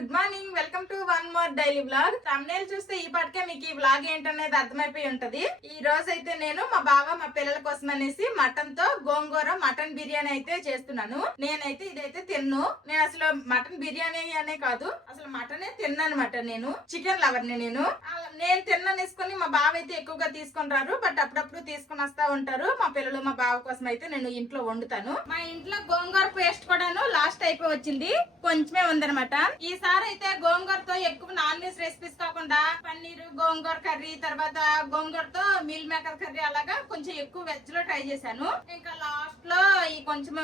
Good morning. Welcome to one more daily vlog. thumbnail చూస్తే ఈ పాటికే మీకు ఈ వ్లాగ్ ఏంటనేది అర్థమైపోయి ఉంటది. ఈ రోజు అయితే నేను మా బావ మా పిల్లల కోసం అనేసి మటన్ తో గోంగూర మటన్ బిర్యానీ అయితే చేస్తున్నాను. నేనైతే ఇదైతే తిన్ను. నేను అసలు మటన్ బిర్యానీ అనే కాదు, అసలు మటనే తిన్ననమాట. నేను చికెన్ లవర్ నేను తిన్ననేసుకొని మా బావ అయితే ఎక్కువగా తీసుకొని రారు, బట్ అప్పుడప్పుడు తీసుకొని వస్తా ఉంటారు. మా పిల్లలు మా బావ కోసం అయితే నేను ఇంట్లో వండుతాను. మా ఇంట్లో గోంగూర పేస్ట్ కూడాను లాస్ట్ అయిపోయి వచ్చింది, కొంచెమే ఉందనమాట. ఈసారి అయితే గోంగూరతో ఎక్కువ నాన్ వెజ్ రెసిపీస్ కాకుండా పన్నీరు గోంగూర కర్రీ, తర్వాత గోంగూరతో మీల్ మేకర్ కర్రీ, అలాగా కొంచెం ఎక్కువ వెజ్ లో ట్రై చేశాను. ఇంకా లాస్ట్ లో ఈ కొంచెం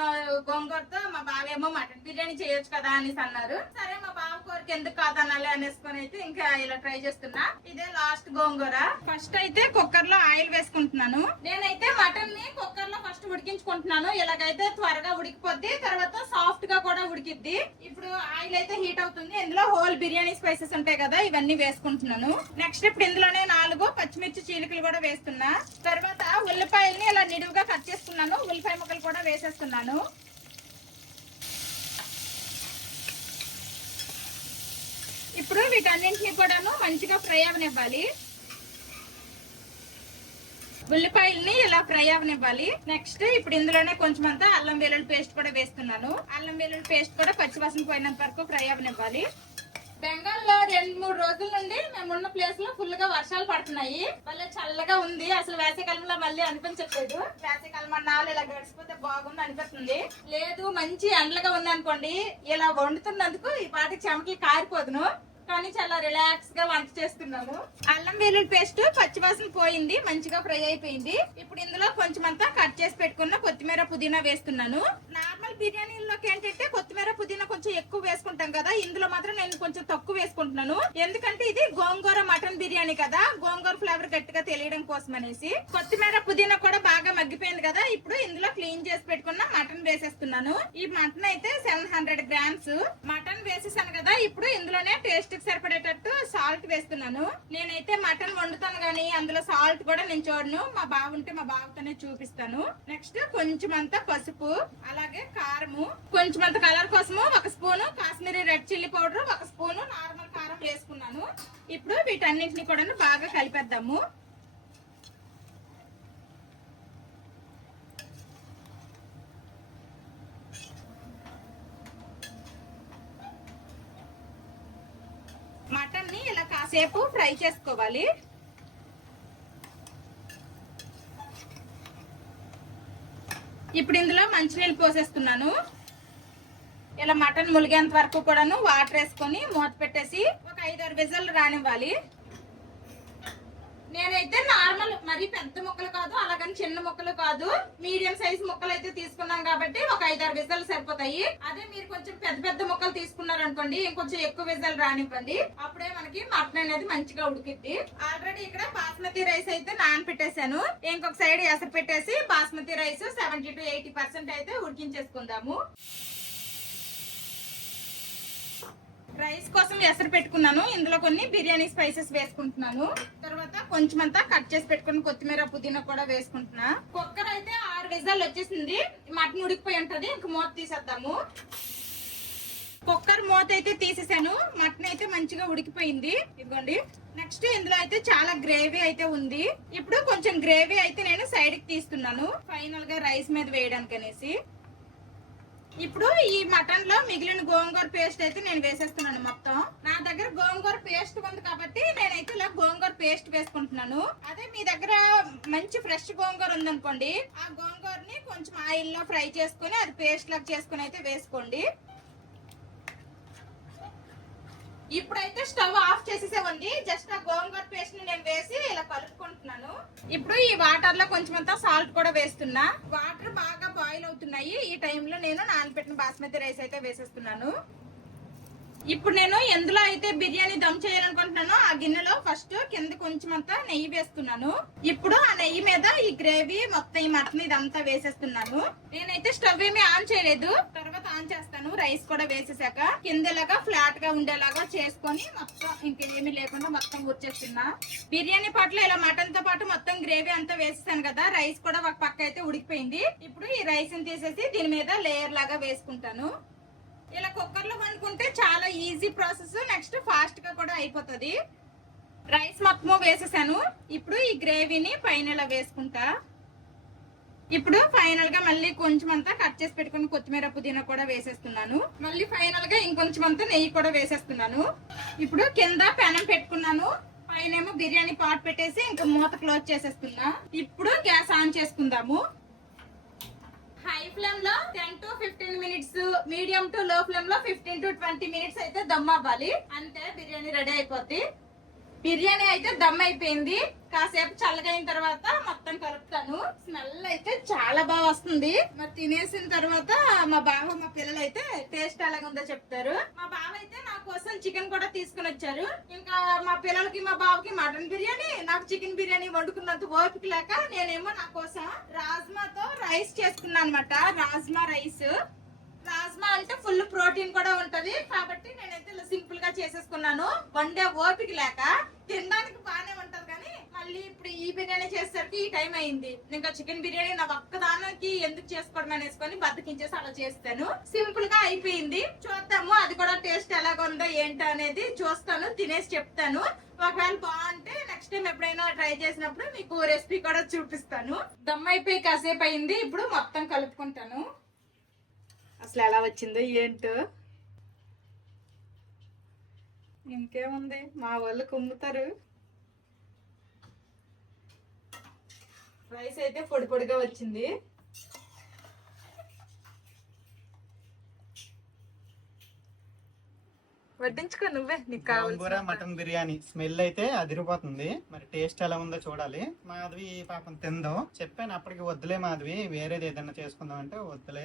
గోంగూరతో మా బావేమో మటన్ బిర్యానీ చేయొచ్చు కదా అనేసి అన్నారు. సరే మా బావ కోరిక ఎందుకు కాదనాలి అనేసుకొని అయితే ఇంకా ఇలా ట్రై చేస్తున్నా. ఇదే లాస్ట్ గోంగూర. ఫస్ట్ అయితే కుక్కర్ లో ఆయిల్ వేసుకుంటున్నాను. నేనైతే మటన్ ని కుక్కర్ లో ఫస్ట్ ఉడికించుకుంటున్నాను. ఇలాగైతే త్వరగా ఉడికిపోద్ది, తర్వాత సాఫ్ట్ గా కూడా ఉడికిద్ది. ఇప్పుడు ఆయిల్ అయితే హీట్ అవుతుంది. ఇందులో హోల్ బిర్యానీ స్పైసెస్ ఉంటాయి కదా, ఇవన్నీ వేసుకుంటున్నాను. నెక్స్ట్ ఇప్పుడు ఇందులోనే 4 పచ్చిమిర్చి చీలికలు కూడా వేస్తున్నా. తర్వాత ఉల్లిపాయల్ని ఇలా నిడువుగా కట్ చేసుకున్నాను. ఉల్లిపాయ ముక్కలు కూడా వేసేస్తున్నాను. ఇప్పుడు వీటన్నింటినీ కూడాను మంచిగా ఫ్రై అవనివ్వాలి. ఉల్లిపాయల్ని ఇలా ఫ్రై అవనివ్వాలి. నెక్స్ట్ ఇప్పుడు ఇందులోనే కొంచెం అంతా అల్లం వెల్లుల్లి పేస్ట్ కూడా వేస్తున్నాను. అల్లం వెల్లుల్లి పేస్ట్ కూడా పచ్చివాసన పోయినంత వరకు ఫ్రై అవనివ్వాలి. బెంగాల్ లో 2-3 రోజుల నుండి మేమున్న ప్లేస్ లో ఫుల్ గా వర్షాలు పడుతున్నాయి. మళ్ళీ చల్లగా ఉంది. అసలు వేసవికాలంలో మళ్ళీ అనిపించట్లేదు. వేసవికాలం అన్నాళ్ళు ఇలా గడిచిపోతే బాగుంది అనిపిస్తుంది. లేదు మంచి ఎండలుగా ఉంది అనుకోండి, ఇలా వండుతున్నందుకు ఈ పాటికి చెమటలు కారిపోదును, కానీ చాలా రిలాక్స్ గా వంట చేస్తున్నాను. అల్లం వెల్లుల్లి పేస్ట్ పచ్చివాసన పోయింది, మంచిగా ఫ్రై అయిపోయింది. ఇప్పుడు ఇందులో కొంచెం అంతా కట్ చేసి పెట్టుకున్న కొత్తిమీర పుదీనా వేస్తున్నాను. నార్మల్ బిర్యానీలోకి ఏంటంటే కొత్తిమీర పుదీనా కొంచెం ఎక్కువ వేసుకుంటాం కదా, ఇందులో మాత్రం నేను కొంచెం తక్కువ వేసుకుంటున్నాను. ఎందుకంటే ఇది గోంగూర మటన్ బిర్యానీ కదా, గోంగూర ఫ్లేవర్ గట్టిగా తెలియడం కోసం అనేసి. కొత్తిమీర పుదీనా కూడా బాగా మగ్గిపోయింది కదా, ఇప్పుడు ఇందులో క్లీన్ చేసి పెట్టుకున్న మటన్ వేసేస్తున్నాను. ఈ మటన్ అయితే 700 గ్రామ్స్ మటన్ వేసేసాను కదా. ఇప్పుడు ఇందులోనే టేస్ట్ సరిపడేటట్టు సాల్ట్ వేస్తున్నాను. నేనైతే మటన్ వండుతాను గానీ అందులో సాల్ట్ కూడా నేను చూడను. మా బావుంటే మా బావతోనే చూపిస్తాను. నెక్స్ట్ కొంచెం అంతా పసుపు, అలాగే కారము, కొంచెం అంత కలర్ కోసము 1 spoon Kashmiri red chilli powder, 1 spoon normal కారం వేసుకున్నాను. ఇప్పుడు వీటన్నింటినీ కూడా బాగా కలిపేద్దాము. మటన్ ని ఇలా కాసేపు ఫ్రై చేసుకోవాలి. ఇప్పుడు ఇందులో మంచినీళ్ళు పోసేస్తున్నాను. ఇలా మటన్ ములిగేంత వరకు కూడాను వాటర్ వేసుకొని మూత పెట్టేసి ఒక 5-6 విజిల్ రానివ్వాలి. నేనైతే నార్మల్ మరి పెద్ద ముక్కలు కాదు, అలాగని చిన్న ముక్కలు కాదు, మీడియం సైజ్ ముక్కలు అయితే తీసుకున్నాం కాబట్టి ఒక 5-6 విజిల్ సరిపోతాయి. అదే మీరు కొంచెం పెద్ద పెద్ద ముక్కలు తీసుకున్నారనుకోండి, ఇంకొంచెం ఎక్కువ విజిల్ రానివ్వండి. అప్పుడే మనకి మటన్ అనేది మంచిగా ఉడికిద్ది. ఆల్రెడీ ఇక్కడ బాస్మతి రైస్ అయితే నానబెట్టేశాను. ఇంకొక సైడ్ ఎసరు పెట్టేసి బాస్మతి రైస్ 70 to 80% అయితే ఉడికించేసుకుందాము. రైస్ కోసం ఎసరు పెట్టుకున్నాను. ఇందులో కొన్ని బిర్యానీ స్పైసెస్ వేసుకుంటున్నాను. తర్వాత కొంచెం అంతా కట్ చేసి పెట్టుకుని కొత్తిమీర పుదీనా కూడా వేసుకుంటున్నా. కుక్కర్ అయితే 6 విజిల్ వచ్చేసింది. మటన్ ఉడికిపోయి ఉంటది. ఇంక మూత తీసేద్దాము. కుక్కర్ మూత అయితే తీసేసాను. మటన్ అయితే మంచిగా ఉడికిపోయింది. ఇదిగోండి. నెక్స్ట్ ఇందులో అయితే చాలా గ్రేవీ అయితే ఉంది. ఇప్పుడు కొంచెం గ్రేవీ అయితే నేను సైడ్ కి తీస్తున్నాను, ఫైనల్ గా రైస్ మీద వేయడానికి అనేసి. ఇప్పుడు ఈ మటన్ లో మిగిలిన గోంగూర పేస్ట్ అయితే నేను వేసేస్తున్నాను. మొత్తం నా దగ్గర గోంగూర పేస్ట్ ఉంది కాబట్టి నేనైతే ఇలా గోంగూర పేస్ట్ వేసుకుంటున్నాను. అదే మీ దగ్గర మంచి ఫ్రెష్ గోంగూర ఉందనుకోండి, ఆ గోంగూరని కొంచెం ఆయిల్ లో ఫ్రై చేసుకుని అది పేస్ట్ లాగా చేసుకుని అయితే వేసుకోండి. ఇప్పుడైతే స్టవ్ ఆఫ్ చేసేసేవండి. జస్ట్ ఆ గోంగూర పేస్ట్ ని నేను వేసి ఇలా కలుపుకుంటున్నాను. ఇప్పుడు ఈ వాటర్ లో కొంచెం అంతా సాల్ట్ కూడా వేస్తున్నా. వాటర్ బాగా బాయిల్ అవుతున్నాయి. ఈ టైంలో నేను నానబెట్టిన బాస్మతి రైస్ అయితే వేసేస్తున్నాను. ఇప్పుడు నేను ఎందులో అయితే బిర్యానీ దమ్ చేయాలనుకుంటున్నానో ఆ గిన్నెలో ఫస్ట్ కింద కొంచెం అంతా నెయ్యి వేస్తున్నాను. ఇప్పుడు ఆ నెయ్యి మీద ఈ గ్రేవీ మొత్తం ఈ మటన్ ఇదంతా వేసేస్తున్నాను. నేనైతే స్టవ్ ఏమి ఆన్ చేయలేదు, తర్వాత ఆన్ చేస్తాను. రైస్ కూడా వేసేసాక కిందలాగా ఫ్లాట్ గా ఉండేలాగా చేసుకొని మొత్తం ఇంకేమీ లేకుండా మొత్తం ఊర్చేస్తున్నా. బిర్యానీ పాటలో ఇలా మటన్ తో పాటు మొత్తం గ్రేవీ అంతా వేసేసాను కదా, రైస్ కూడా ఒక పక్క అయితే ఉడికిపోయింది. ఇప్పుడు ఈ రైస్ ని తీసేసి దీని మీద లేయర్ లాగా వేసుకుంటాను. ఇలా కుక్కర్ లో వండుకుంటే చాలా ఈజీ ప్రాసెస్, నెక్స్ట్ ఫాస్ట్ గా కూడా అయిపోతుంది. రైస్ మొత్తం వేసేసాను. ఇప్పుడు ఈ గ్రేవీని పైన ఇలా వేసుకుంటా. ఇప్పుడు ఫైనల్ గా మళ్ళీ కొంచెం అంతా కట్ చేసి పెట్టుకుని కొత్తిమీర పుదీనా కూడా వేసేస్తున్నాను. మళ్ళీ ఫైనల్ గా ఇంకొంచెం అంతా నెయ్యి కూడా వేసేస్తున్నాను. ఇప్పుడు కింద పెనం పెట్టుకున్నాను, పైనేమో బిర్యానీ పాట్ పెట్టేసి ఇంకా మూత క్లోజ్ చేసేస్తున్నా. ఇప్పుడు గ్యాస్ ఆన్ చేసుకుందాము. హై ఫ్లేమ్ లో 10 to 15 మినిట్స్, మీడియం టు లో ఫ్లేమ్ లో 15 to 20 మినిట్స్ అయితే దమ్ అవ్వాలి. అంతే, బిర్యానీ రెడీ అయిపోద్ది. బిర్యానీ అయితే దమ్ అయిపోయింది. కాసేపు చల్లగైన తర్వాత మొత్తం కలుపుతాను. స్మెల్ అయితే చాలా బాగా వస్తుంది. మరి తినేసిన తర్వాత మా బావ మా పిల్లలు అయితే టేస్ట్ ఎలాగుందో చెప్తారు. మా బావ అయితే నా కోసం చికెన్ కూడా తీసుకుని వచ్చారు. ఇంకా మా పిల్లలకి మా బావకి మటన్ బిర్యానీ, నాకు చికెన్ బిర్యానీ వండుకున్నంత ఓపిక లేక నేనేమో నా కోసం రాజ్మాతో రైస్ చేసుకున్నాను అనమాట. రాజ్మా రైస్. రాజ్మా అంటే ఫుల్ ప్రోటీన్ కూడా ఉంటది కాబట్టి నేనైతే ఇలా సింపుల్ గా చేసేసుకున్నాను. వండే ఓపిక లేక, తినడానికి బానే ఉంటది కానీ మళ్ళీ ఇప్పుడు ఈ బిర్యానీ చేసేసరికి ఈ టైం అయింది. ఇంకా చికెన్ బిర్యానీ నా ఒక్కదానికి ఎందుకు చేసుకోవడం అనేసుకొని బద్దకించేసి అలా చేస్తాను. సింపుల్ గా అయిపోయింది. చూద్దాము అది కూడా టేస్ట్ ఎలాగుందో ఏంటో అనేది చూస్తాను, తినేసి చెప్తాను. ఒకవేళ బాగుంటే నెక్స్ట్ టైం ఎప్పుడైనా ట్రై చేసినప్పుడు మీకు రెసిపీ కూడా చూపిస్తాను. దమ్ అయిపోయి కాసేపు అయింది. ఇప్పుడు మొత్తం కలుపుకుంటాను. అసలు ఎలా వచ్చిందో ఏంటో. ఇంకేముంది, మా వాళ్ళు కుమ్ముతారు. రైస్ అయితే పొడి పొడిగా వచ్చింది. వడ్డించుకో నువ్వే, నీకు కావాలి. మటన్ బిర్యానీ స్మెల్ అయితే అదిరిపోతుంది. మరి టేస్ట్ ఎలా ఉందో చూడాలి. మాధవి పాపం తిందో చెప్పాను అప్పటికి, వద్దులే మాధవి వేరేది ఏదైనా చేసుకుందాం అంటే వద్దులే.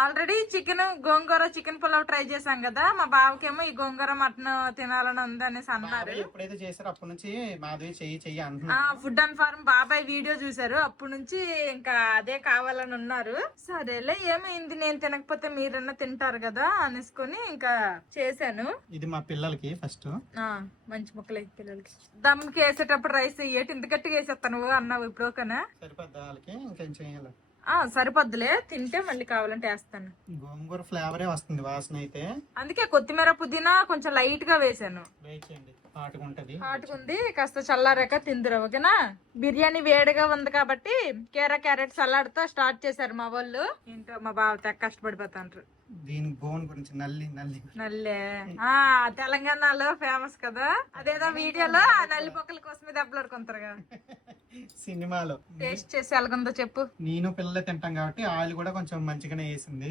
ఆల్రెడీ చికెన్ గోంగూర చికెన్ పులావ్ ట్రై చేశాం కదా, మా బావకేమో ఈ గోంగూర మటన్ తినాలని ఉంది అనేసి అన్నారు. ఎప్పుడైతే చేశారో అప్పటి నుంచి మాధవి చెయ్యి అంటున్నా. ఫుడ్ అండ్ ఫార్మ్ బాబాయ్ వీడియో చూసారు, అప్పటి నుంచి ఇంకా అదే కావాలని ఉన్నారు. సరేలే ఏమైంది, నేను తినకపోతే మీరన్నా తింటారు కదా అనేసుకొని ఇంకా చేశాను. ఇది మా పిల్లలకి ఫస్ట్ మంచి ముక్కలు పిల్లలకి. దమ్కి వేసేటప్పుడు రైస్ ఏటి ఇంత గట్టిగా వేసేస్తాను అన్నావు ఇప్పుడు. ఓకేనా, సరిపోద్ది వాళ్ళకి, ఇంకేం చేయాలి. సరిపోద్దులే, తింటే మళ్ళీ కావాలంటే వేస్తాను. గోంగూర ఫ్లేవరే వస్తుంది వాసన అయితే. అందుకే కొత్తిమీర పుదీనా కొంచెం లైట్ గా వేసాను. హాటుకుంది, కాస్త చల్లారాక తిందురు. ఓకేనా, బిర్యానీ వేడిగా ఉంది కాబట్టి కీరా క్యారెట్ సలాడ్ తో స్టార్ట్ చేశారు మా వాళ్ళు. ఏంటో మా బావ తెగ కష్టపడిపోతాంటారు. దీని బోన్ గురించి నల్లే తెలంగాణలో ఫేమస్ కదా, అదేదో వీడియోలో నల్లి పొక్కల కోసమే దెబ్బలాడుకుంటారు కదా సినిమాలో. టేస్ట్ చేసి ఎలాగుందో చెప్పు. నేను పిల్లలే తింటాం కాబట్టి ఆయిల్ కూడా కొంచెం మంచిగానే వేసింది.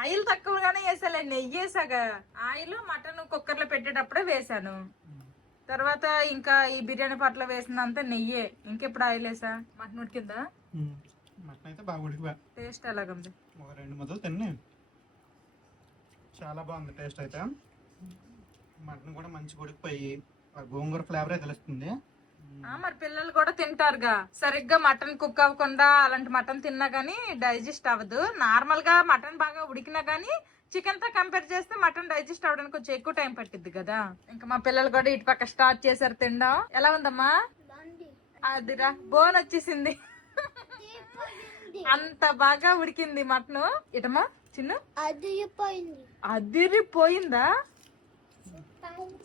ఆయిల్ తక్కువగానే వేసాలే, నెయ్యి వేసాగా. ఆయిల్ మటన్ కుక్కర్ లో పెట్టేటప్పుడే వేసాను. తర్వాత ఇంకా ఈ బిర్యానీ పాటలో వేసినంత నెయ్యే. ఇంకెప్పుడు ఆయిల్ వేసా. మటన్ ఉడికిందా? మటన్ అయితే బాగా ఉడికిపోయా. టేస్ట్ ఎలాగుంది? ఒక 2 ముద్దలు తిన్నా, చాలా బాగుంది టేస్ట్ అయితే. మటన్ కూడా మంచిగా ఉడికిపోయి గోంగూర ఫ్లేవరే తెలుస్తుంది. మరి పిల్లలు కూడా తింటారుగా. సరిగ్గా మటన్ కుక్ అవ్వకుండా అలాంటి మటన్ తిన్నా గానీ డైజెస్ట్ అవ్వదు. నార్మల్ గా మటన్ బాగా ఉడికినా గానీ చికెన్ తో కంపేర్ చేస్తే మటన్ డైజెస్ట్ అవ్వడానికి కొంచెం ఎక్కువ టైం పట్టిద్ది కదా. ఇంకా మా పిల్లలు కూడా ఇటు పక్క స్టార్ట్ చేశారు తినడం. ఎలా ఉందమ్మా? అదిరా బోన్ వచ్చేసింది. అంత బాగా ఉడికింది మటన్. ఇటమా చిన్న అదిరిపోయిందా?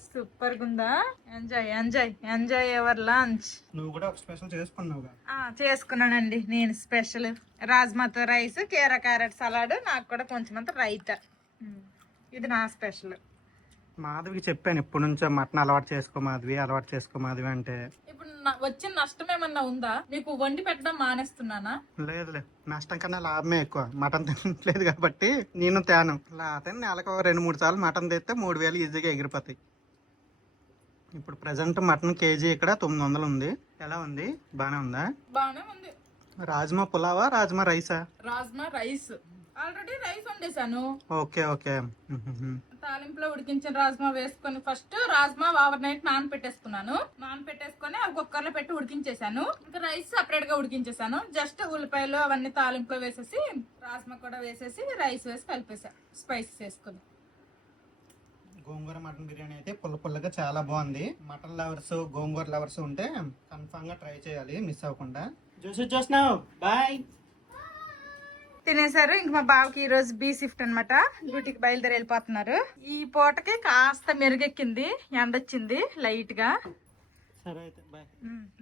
సూపర్ గుందా. Enjoy enjoy enjoy ever lunch. నువ్వు కూడా ఒక స్పెషల్ చేసుకున్నావుగా? చేసుకున్నానండి నేను స్పెషల్. రాజ్మాతో రైస్, కీరా క్యారెట్ సలాడ్, నాకు కూడా కొంచెం అంత రైతా. ఇది నా స్పెషల్. మాధవికి చెప్పాను ఇప్పటి నుంచో మటన్ అలవాటు చేసుకో మాధవి అంటే. ఇప్పుడు వచ్చిన నష్టం ఏమన్నా ఉందా? మీకు వండి పెట్టడం మానేస్తున్నానా? లేదులే, నష్టం కన్నా లాభమే ఎక్కువ. మటన్ తినట్లేదు కాబట్టి నేను తేను. లేకపోతే నెలకు 2-3 సార్లు మటన్ తెస్తే 3000 ఈజీగా ఎగిరిపోతాయి. ఇప్పుడు ప్రెసెంట్ మటన్ కేజీ ఇక్కడ 900 ఉంది. ఎలా ఉంది? బానే ఉందా? బానే ఉంది. రాజ్మా పులావా, రాజ్మా రైసా? రాజ్మా రైస్. ఆల్రెడీ రైస్ వండేసాను. Okay okay. తాలింపులో ఉడికించిన రాజ్మా వేసుకొని ఫస్ట్ రాజ్మా ఓవర్ నైట్ నానపెట్టేసుకున్నాను. నానపెట్టేసుకొని అవి కుక్కర్ లో పెట్టి ఉడికించేసాను. ఇంకా రైస్ సపరేట్ గా ఉడికించేసాను. జస్ట్ ఉల్లిపాయలు అవన్నీ తాలింపులో వేసేసి రాజ్మా కూడా వేసేసి రైస్ వేసి కలిపేసా స్పైసెస్ వేసుకుని. గోంగూర మటన్ బిర్యానీ అయితే పుల్లగా చాలా బాగుంది. మటన్ లవర్స్, గోంగూర లవర్స్ ఉంటే కన్ఫామ్ గా ట్రై చేయాలి, మిస్ అవ్వకుండా. చూసినావు. బాయ్. తినేశారు. ఇంక మా బావకి ఈ రోజు బీ షిఫ్ట్ అనమాట, డ్యూటీకి బయలుదేరి వెళ్ళిపోతున్నారు. ఈ పూటకి కాస్త మెరుగెక్కింది, ఎండొచ్చింది లైట్ గా. సరే అయితే బాయ్.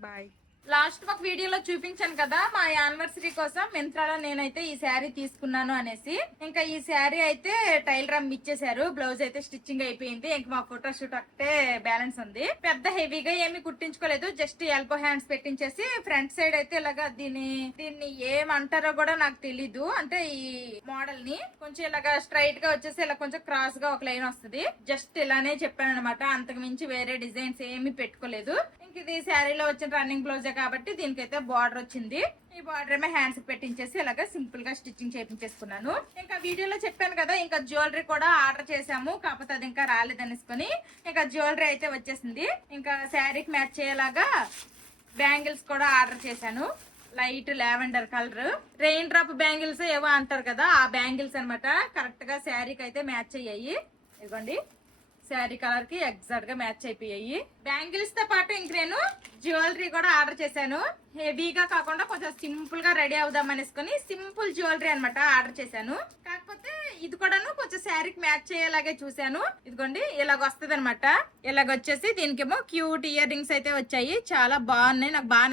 బాయ్. లాస్ట్ ఒక వీడియోలో చూపించాను కదా మా యానివర్సరీ కోసం మింత్రాలో నేనైతే ఈ శారీ తీసుకున్నాను అనేసి. ఇంకా ఈ శారీ అయితే టైలర్ అమ్మ ఇచ్చేసారు, బ్లౌజ్ అయితే స్టిచ్చింగ్ అయిపోయింది. ఇంకా మా ఫోటో షూట్ ఒకటే బ్యాలెన్స్ ఉంది. పెద్ద హెవీగా ఏమి కుట్టించుకోలేదు, జస్ట్ ఎల్బో హ్యాండ్స్ పెట్టించేసి ఫ్రంట్ సైడ్ అయితే ఇలాగా దీన్ని ఏమంటారో కూడా నాకు తెలీదు. అంటే ఈ మోడల్ ని కొంచెం ఇలాగా స్ట్రైట్ గా వచ్చేసి ఇలా కొంచెం క్రాస్ గా ఒక లైన్ వస్తుంది. జస్ట్ ఇలానే చెప్పాను అనమాట, అంతకు మించి వేరే డిజైన్స్ ఏమి పెట్టుకోలేదు. ఇంక ఇది శారీలో వచ్చిన రన్నింగ్ బ్లౌజే కాబట్టి దీనికైతే బార్డర్ వచ్చింది. ఈ బార్డర్ ఏమో హ్యాండ్స్ పెట్టించేసి ఇలాగా సింపుల్ గా స్టిచ్చింగ్ చేయించేసుకున్నాను. ఇంకా వీడియోలో చెప్పాను కదా, ఇంకా జ్యువెలరీ కూడా ఆర్డర్ చేసాము, కాకపోతే అది ఇంకా రాలేదనేసుకొని ఇంకా జ్యువెలరీ అయితే వచ్చేసింది. ఇంకా శారీకి మ్యాచ్ అయ్యేలాగా బ్యాంగిల్స్ కూడా ఆర్డర్ చేశాను. Light lavender colour rain drop bangles ఏవో అంటారు కదా, ఆ బ్యాంగిల్స్ అనమాట. కరెక్ట్ గా శారీకి అయితే మ్యాచ్ అయ్యాయి. ఇదిగోండి, శారీ కలర్ కి ఎగ్జాక్ట్ గా మ్యాచ్ అయిపోయాయి. బ్యాంగిల్స్ తో పాటు ఇంక నేను జ్యువెలరీ కూడా ఆర్డర్ చేశాను. హెవీగా కాకుండా కొంచెం సింపుల్ గా రెడీ అవుదాం అనేసుకొని సింపుల్ జ్యువెలరీ అనమాట ఆర్డర్ చేశాను. కాకపోతే ఇది కూడాను కొంచెం శారీకి మ్యాచ్ అయ్యేలాగే చూశాను. ఇదిగోండి, ఇలాగ వస్తుంది అనమాట. ఇలాగొచ్చేసి దీనికేమో క్యూట్ ఇయర్ రింగ్స్ అయితే వచ్చాయి, చాలా బాగున్నాయి, నాకు బాగా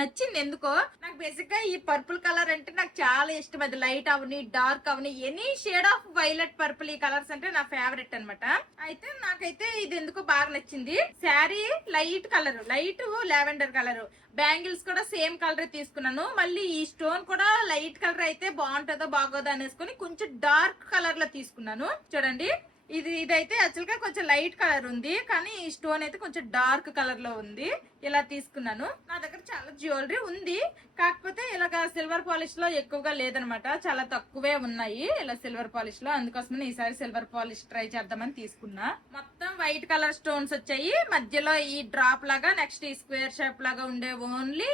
నచ్చింది. ఎందుకో నాకు బేసిక్ గా ఈ పర్పుల్ కలర్ అంటే నాకు చాలా ఇష్టం. అది light Avani dark Avani any shade of violet purple ఈ కలర్స్ అంటే నా ఫేవరెట్ అనమాట. అయితే నాకైతే ఇది ఎందుకో బాగా నచ్చింది. Sari light colour, light lavender colour, bangles కూడా సేమ్ కలర్ తీసుకున్నాను. మళ్ళీ ఈ స్టోన్ కూడా లైట్ కలర్ అయితే బాగుంటుందో బాగోదో అనేసుకొని కొంచెం డార్క్ కలర్ లో తీసుకున్నాను. చూడండి, ఇదైతే యాక్చువల్ గా కొంచెం లైట్ కలర్ ఉంది, కానీ ఈ స్టోన్ అయితే కొంచెం డార్క్ కలర్ లో ఉంది. ఇలా తీసుకున్నాను. నా దగ్గర చాలా జ్యువెలరీ ఉంది, కాకపోతే ఇలాగా సిల్వర్ పాలిష్ లో ఎక్కువగా లేదనమాట, చాలా తక్కువే ఉన్నాయి ఇలా సిల్వర్ పాలిష్ లో. అందుకోసమని ఈసారి సిల్వర్ పాలిష్ ట్రై చేద్దామని తీసుకున్నా. మొత్తం వైట్ కలర్ స్టోన్స్ వచ్చాయి, మధ్యలో ఈ డ్రాప్ లాగా, నెక్స్ట్ ఈ స్క్వేర్ షేప్ లాగా ఉండే ఓన్లీ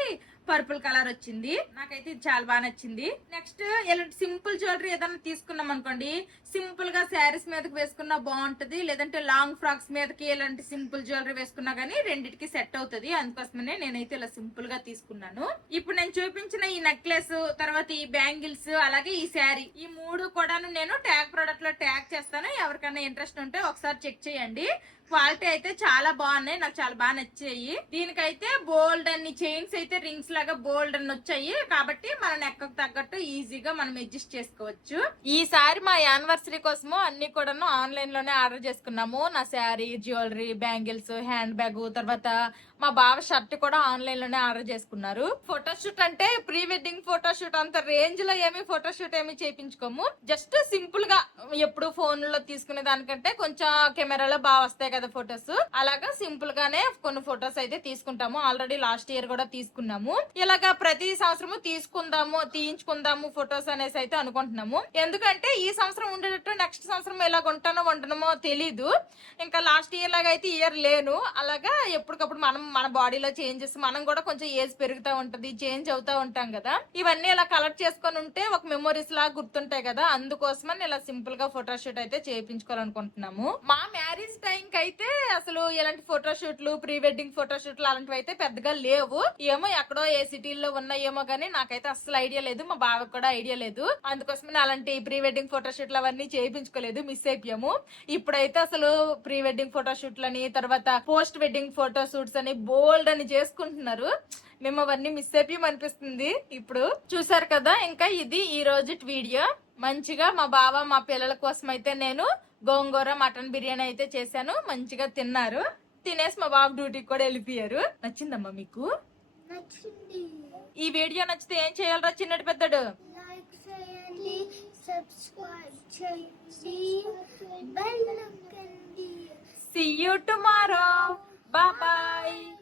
పర్పుల్ కలర్ వచ్చింది. నాకైతే ఇది చాలా బాగా నచ్చింది. నెక్స్ట్ ఇలాంటి సింపుల్ జ్యువెలరీ ఏదైనా తీసుకున్నాం అనుకోండి, సింపుల్ గా శారీస్ మీదకి వేసుకున్నా బాగుంటది, లేదంటే లాంగ్ ఫ్రాక్స్ మీదకి ఇలాంటి సింపుల్ జ్యువెలరీ వేసుకున్నా గానీ రెండింటికి సెట్ అవుతుంది. అందుకోసమనే నేనైతే ఇలా సింపుల్ గా తీసుకున్నాను. ఇప్పుడు నేను చూపించిన ఈ నెక్లెస్, తర్వాత ఈ బ్యాంగిల్స్, అలాగే ఈ శారీ, ఈ మూడు కూడాను నేను ట్యాగ్ ప్రొడక్ట్ లో ట్యాగ్ చేస్తాను. ఎవరికైనా ఇంట్రెస్ట్ ఉంటే ఒకసారి చెక్ చేయండి. క్వాలిటీ అయితే చాలా బాగున్నాయి, నాకు చాలా బాగా నచ్చాయి. దీనికైతే బోల్డ్ అన్ని చైన్స్ అయితే రింగ్స్ లాగా బోల్డ్ అని వచ్చాయి, కాబట్టి మన నెక్కకు తగ్గట్టు ఈజీగా మనం అడ్జస్ట్ చేసుకోవచ్చు. ఈసారి మా యానివర్సరీ కోసము అన్ని కూడాను ఆన్లైన్ లోనే ఆర్డర్ చేసుకున్నాము. నా sari, jewellery, bangles, hand bag, తర్వాత మా బావ షర్ట్ కూడా ఆన్లైన్ లోనే ఆర్డర్ చేసుకున్నారు. ఫోటోషూట్ అంటే ప్రీ వెడ్డింగ్ ఫోటోషూట్ అంత రేంజ్ లో ఏమి ఫోటోషూట్ ఏమి చేయించుకోము. జస్ట్ సింపుల్ గా ఎప్పుడు ఫోన్ లో తీసుకునే దానికంటే కొంచెం కెమెరాలో బాగా వస్తాయి కదా ఫొటోస్, అలాగా సింపుల్ గానే కొన్ని ఫొటోస్ అయితే తీసుకుంటాము. ఆల్రెడీ లాస్ట్ ఇయర్ కూడా తీసుకున్నాము. ఇలాగా ప్రతి సంవత్సరము తీయించుకుందాము ఫొటోస్ అనేసి అయితే అనుకుంటున్నాము. ఎందుకంటే ఈ సంవత్సరం ఉండేటట్టు నెక్స్ట్ సంవత్సరం ఎలాగ ఉంటానో తెలీదు. ఇంకా లాస్ట్ ఇయర్ లాగా అయితే ఇయర్ లేను. అలాగా ఎప్పటికప్పుడు మన బాడీలో చేంజెస్, మనం కూడా కొంచెం ఏజ్ పెరుగుతూ ఉంటది, చేంజ్ అవుతా ఉంటాం కదా, ఇవన్నీ ఇలా కలెక్ట్ చేసుకొని ఉంటే ఒక మెమోరీస్ లాగా గుర్తుంటాయి కదా. అందుకోసమని ఇలా సింపుల్ గా ఫోటోషూట్ అయితే చేయించుకోవాలనుకుంటున్నాము. మా మ్యారేజ్ టైం కి అయితే అసలు ఇలాంటి ఫోటోషూట్లు, ప్రీ వెడ్డింగ్ ఫోటోషూట్లు అలాంటివి అయితే పెద్దగా లేవు. ఏమో ఎక్కడో ఏ సిటీల్లో ఉన్నాయేమో గానీ నాకైతే అసలు ఐడియా లేదు, మా బావకు కూడా ఐడియా లేదు. అందుకోసమని అలాంటి ప్రీ వెడ్డింగ్ ఫోటోషూట్లు అవన్నీ చేయించుకోలేదు, మిస్ అయిపోయాము. ఇప్పుడైతే అసలు ప్రీ వెడ్డింగ్ ఫోటోషూట్లని, తర్వాత పోస్ట్ వెడ్డింగ్ ఫోటోషూట్స్ అని బోల్డ్ అని చేసుకుంటున్నారు. మేము అవన్నీ మిస్ అయిపోయాం అనిపిస్తుంది. ఇప్పుడు చూసారు కదా, ఇంకా ఇది ఈ రోజు వీడియో. మంచిగా మా బావ మా పిల్లల కోసం అయితే నేను గోంగూర మటన్ బిర్యానీ అయితే చేశాను. మంచిగా తిన్నారు. తినేసి మా బాబు డ్యూటీకి కూడా వెళ్ళిపోయారు. నచ్చిందమ్మా మీకు? ఈ వీడియో నచ్చితే ఏం చేయాలరా చిన్నటి పెద్దడు? లైక్ చేయండి, సబ్స్క్రైబ్ చేయండి, బెల్ నొక్కండి. See you tomorrow. Bye bye.